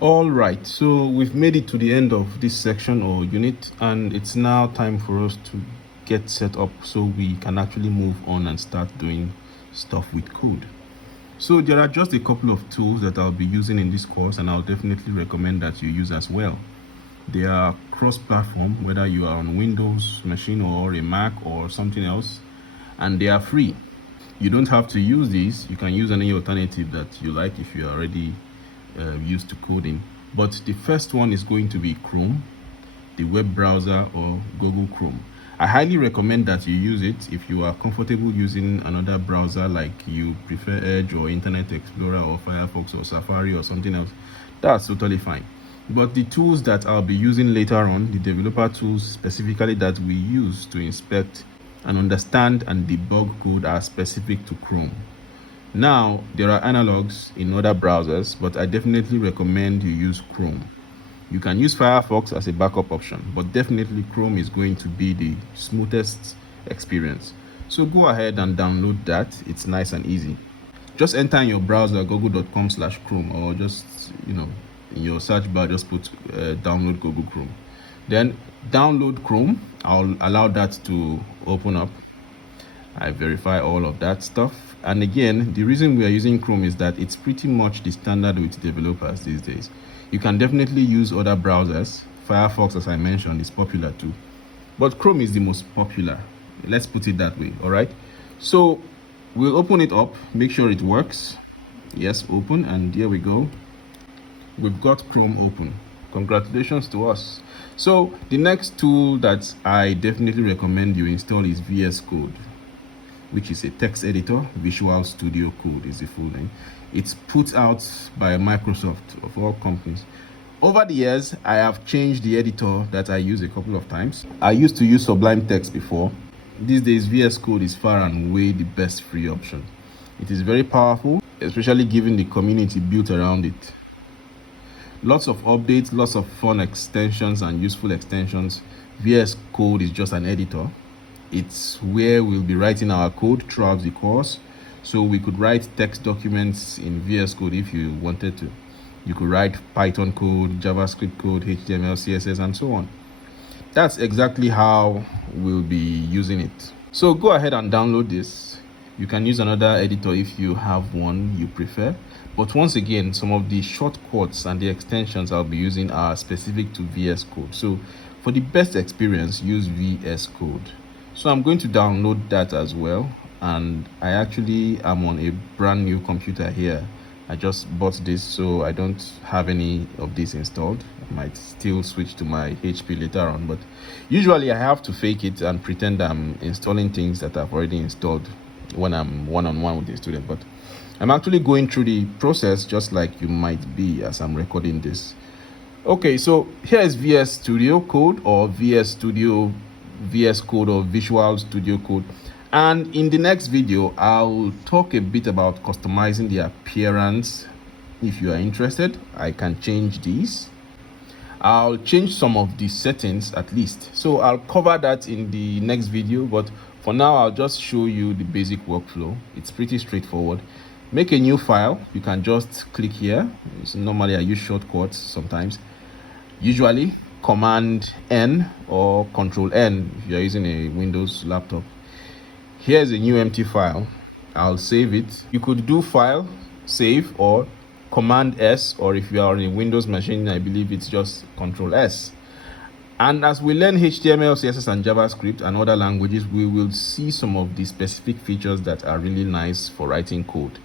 All right, so we've made it to the end of this section or unit, and it's now time for us to get set up so we can actually move on and start doing stuff with code. So there are just a couple of tools that I'll be using in this course, and I'll definitely recommend that you use as well. They are cross-platform, whether you are on Windows machine or a Mac or something else, and they are free. You don't have to use these. You can use any alternative that you like if you're already used to coding. But the first one is going to be Chrome, the web browser, or Google Chrome. I highly recommend that you use it if you are comfortable using another browser, like you prefer Edge or Internet Explorer or Firefox or Safari or something else. That's totally fine. But the tools that I'll be using later on, the developer tools specifically that we use to inspect and understand and debug code, are specific to Chrome. Now, there are analogs in other browsers, but I definitely recommend you use Chrome. You can use Firefox as a backup option, but definitely Chrome is going to be the smoothest experience. So go ahead and download that. It's nice and easy. Just enter in your browser google.com/Chrome, or just, in your search bar, just put download Google Chrome. Then download Chrome. I'll allow that to open up. I verify all of that stuff. And again, the reason we are using Chrome is that it's pretty much the standard with developers these days. You can definitely use other browsers. Firefox, as I mentioned, is popular too, but Chrome is the most popular. Let's put it that way. All right. So we'll open it up, make sure it works. Yes, open, and here we go. We've got Chrome open. Congratulations to us. So the next tool that I definitely recommend you install is VS Code, which is a text editor. Visual Studio Code is the full name. It's put out by Microsoft, of all companies. Over the years, I have changed the editor that I use a couple of times. I used to use Sublime Text before. These days, VS Code is far and away the best free option. It is very powerful, especially given the community built around it. Lots of updates, lots of fun extensions and useful extensions. VS Code is just an editor. It's where we'll be writing our code throughout the course. So we could write text documents in VS Code if you wanted to. You could write Python code, JavaScript code, HTML, CSS, and so on. That's exactly how we'll be using it. So go ahead and download this. You can use another editor if you have one you prefer. But once again, some of the shortcuts and the extensions I'll be using are specific to VS Code. So for the best experience, use VS Code. So I'm going to download that as well. And I actually am on a brand new computer here. I just bought this, so I don't have any of this installed. I might still switch to my HP later on, but usually I have to fake it and pretend I'm installing things that I've already installed when I'm one-on-one with the student. But I'm actually going through the process just like you might be as I'm recording this. Okay, so here is VS Studio Code, or VS Studio, VS Code, or Visual Studio Code. And in the next video, I'll talk a bit about customizing the appearance. If you are interested, I can change these. I'll change some of the settings at least. So I'll cover that in the next video, but for now, I'll just show you the basic workflow. It's pretty straightforward. Make a new file. You can just click here. So normally I use shortcuts sometimes. Usually Command N or Control N if you're using a Windows laptop. Here's a new empty file. I'll save it. You could do File, Save, or Command S, or if you are on a Windows machine, I believe it's just Control S. And as we learn HTML, CSS, and JavaScript and other languages, we will see some of the specific features that are really nice for writing code.